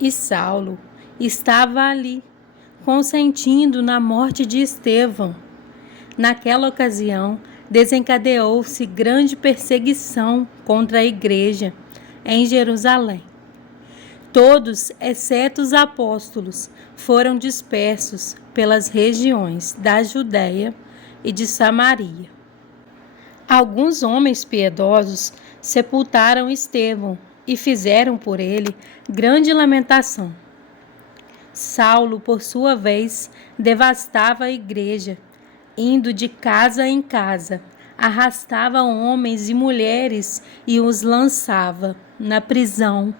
E Saulo estava ali, consentindo na morte de Estevão. Naquela ocasião, desencadeou-se grande perseguição contra a igreja em Jerusalém. Todos, exceto os apóstolos, foram dispersos pelas regiões da Judéia e de Samaria. Alguns homens piedosos sepultaram Estevão e fizeram por ele grande lamentação. Saulo, por sua vez, devastava a igreja, indo de casa em casa, arrastava homens e mulheres e os lançava na prisão.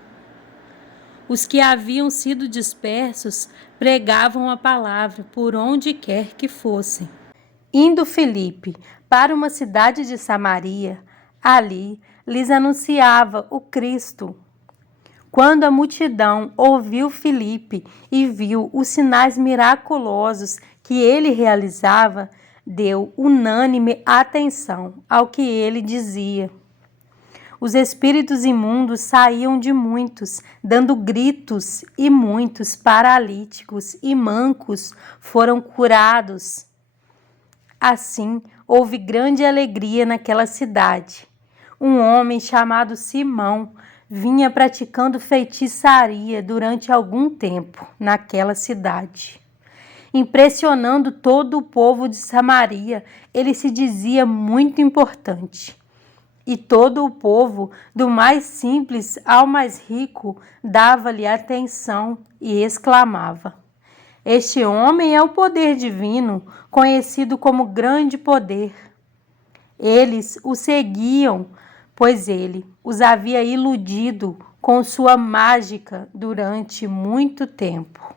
Os que haviam sido dispersos pregavam a palavra por onde quer que fossem. Indo Filipe para uma cidade de Samaria, ali lhes anunciava o Cristo. Quando a multidão ouviu Filipe e viu os sinais miraculosos que ele realizava, deu unânime atenção ao que ele dizia. Os espíritos imundos saíam de muitos, dando gritos, e muitos paralíticos e mancos foram curados. Assim, houve grande alegria naquela cidade. Um homem chamado Simão vinha praticando feitiçaria durante algum tempo naquela cidade. Impressionando todo o povo de Samaria, ele se dizia muito importante. E todo o povo, do mais simples ao mais rico, dava-lhe atenção e exclamava: Este homem é o poder divino, conhecido como grande poder. Eles o seguiam, pois ele os havia iludido com sua mágica durante muito tempo.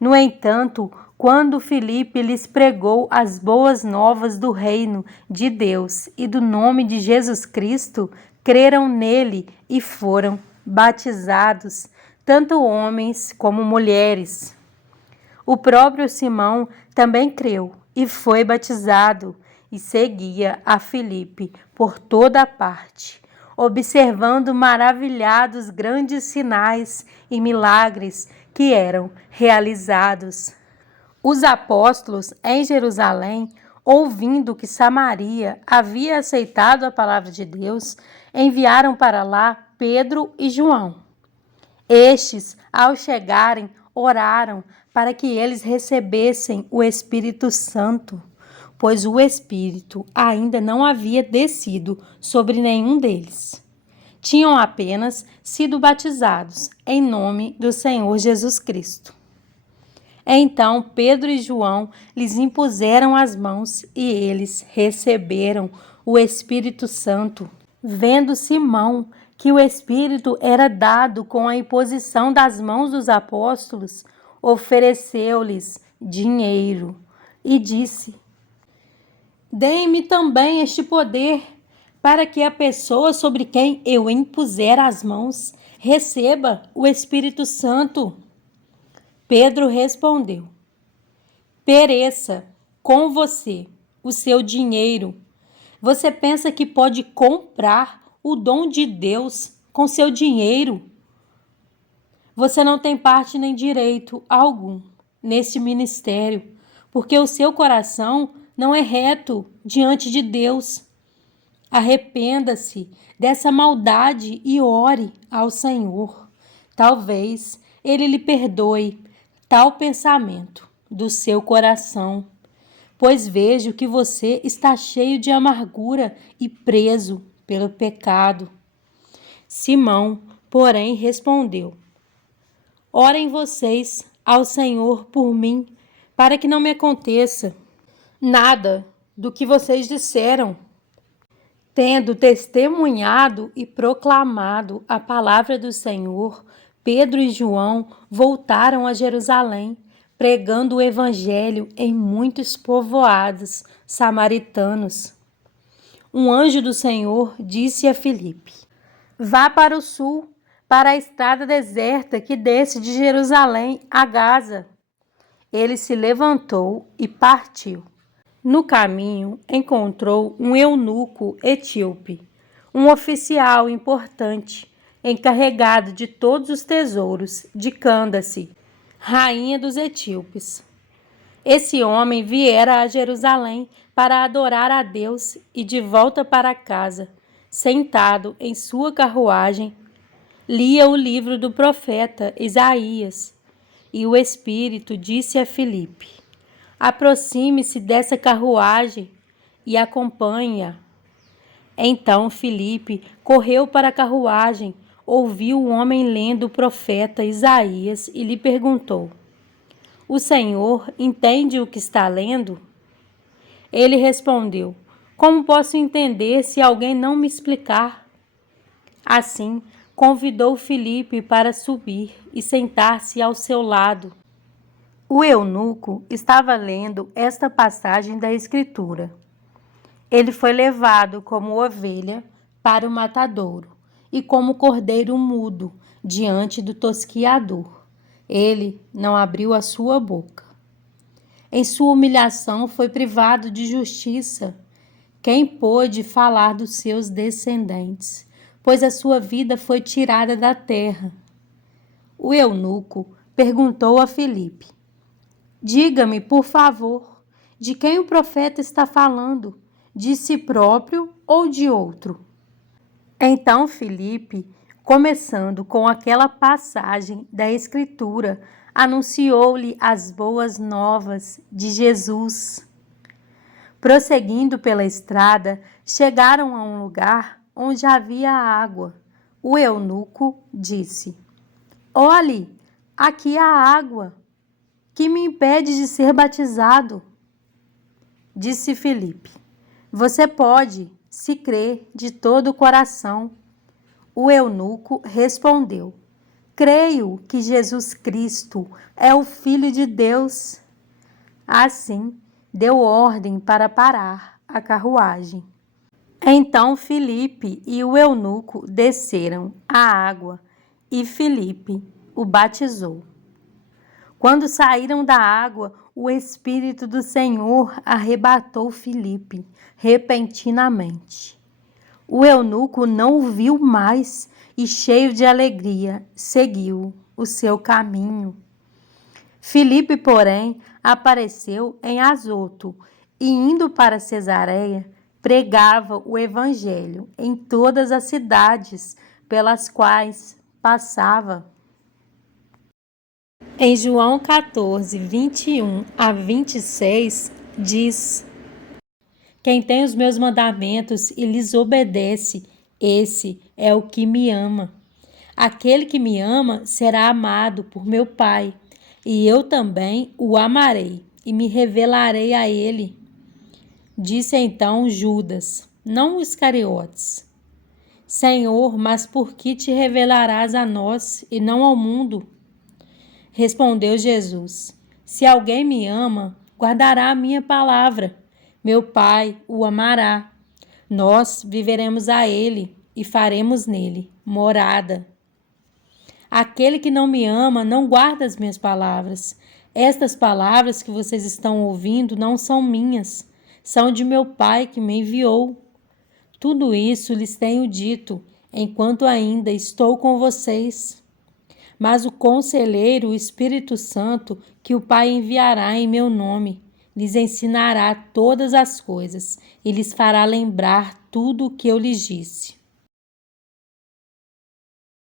No entanto, quando Filipe lhes pregou as boas novas do reino de Deus e do nome de Jesus Cristo, creram nele e foram batizados, tanto homens como mulheres. O próprio Simão também creu e foi batizado e seguia a Filipe por toda a parte, observando maravilhados grandes sinais e milagres que eram realizados. Os apóstolos em Jerusalém, ouvindo que Samaria havia aceitado a palavra de Deus, enviaram para lá Pedro e João. Estes, ao chegarem, oraram para que eles recebessem o Espírito Santo, pois o Espírito ainda não havia descido sobre nenhum deles. Tinham apenas sido batizados em nome do Senhor Jesus Cristo. Então Pedro e João lhes impuseram as mãos e eles receberam o Espírito Santo. Vendo Simão que o Espírito era dado com a imposição das mãos dos apóstolos, ofereceu-lhes dinheiro e disse: Deem-me também este poder, para que a pessoa sobre quem eu impuser as mãos receba o Espírito Santo. Pedro respondeu: Pereça com você o seu dinheiro. Você pensa que pode comprar o dom de Deus com seu dinheiro? Você não tem parte nem direito algum neste ministério, porque o seu coração não é reto diante de Deus. Arrependa-se dessa maldade e ore ao Senhor. Talvez Ele lhe perdoe tal pensamento do seu coração, pois vejo que você está cheio de amargura e preso pelo pecado. Simão, porém, respondeu: Orem vocês ao Senhor por mim, para que não me aconteça nada do que vocês disseram. Tendo testemunhado e proclamado a palavra do Senhor, Pedro e João voltaram a Jerusalém, pregando o evangelho em muitos povoados samaritanos. Um anjo do Senhor disse a Filipe: Vá para o sul, para a estrada deserta que desce de Jerusalém a Gaza. Ele se levantou e partiu. No caminho, encontrou um eunuco etíope, um oficial importante, encarregado de todos os tesouros de Cândace, rainha dos etíopes. Esse homem viera a Jerusalém para adorar a Deus e de volta para casa, sentado em sua carruagem, lia o livro do profeta Isaías, e o Espírito disse a Filipe: aproxime-se dessa carruagem e acompanhe-a. Então Filipe correu para a carruagem, ouviu o homem lendo o profeta Isaías e lhe perguntou: o Senhor entende o que está lendo? Ele respondeu: como posso entender se alguém não me explicar? Assim, convidou Filipe para subir e sentar-se ao seu lado. O eunuco estava lendo esta passagem da Escritura. Ele foi levado como ovelha para o matadouro e como cordeiro mudo diante do tosquiador. Ele não abriu a sua boca. Em sua humilhação foi privado de justiça. Quem pôde falar dos seus descendentes? Pois a sua vida foi tirada da terra. O eunuco perguntou a Filipe: diga-me, por favor, de quem o profeta está falando? De si próprio ou de outro? Então Filipe, começando com aquela passagem da Escritura, anunciou-lhe as boas novas de Jesus. Prosseguindo pela estrada, chegaram a um lugar onde havia água. O eunuco disse: olhe, aqui há água. Que me impede de ser batizado? Disse Filipe: você pode, se crer de todo o coração. O eunuco respondeu: creio que Jesus Cristo é o Filho de Deus. Assim, deu ordem para parar a carruagem. Então Filipe e o eunuco desceram à água e Filipe o batizou. Quando saíram da água, o Espírito do Senhor arrebatou Filipe repentinamente. O eunuco não o viu mais e, cheio de alegria, seguiu o seu caminho. Filipe, porém, apareceu em Azoto e, indo para Cesareia, pregava o evangelho em todas as cidades pelas quais passava. Em João 14, 21 a 26, diz: quem tem os meus mandamentos e lhes obedece, esse é o que me ama. Aquele que me ama será amado por meu Pai, e eu também o amarei e me revelarei a ele. Disse então Judas, não Iscariotes: Senhor, mas por que te revelarás a nós e não ao mundo? Respondeu Jesus: se alguém me ama, guardará a minha palavra. Meu Pai o amará. Nós viveremos a ele e faremos nele morada. Aquele que não me ama não guarda as minhas palavras. Estas palavras que vocês estão ouvindo não são minhas, são de meu Pai que me enviou. Tudo isso lhes tenho dito, enquanto ainda estou com vocês. Mas o Conselheiro, o Espírito Santo, que o Pai enviará em meu nome, lhes ensinará todas as coisas e lhes fará lembrar tudo o que eu lhes disse.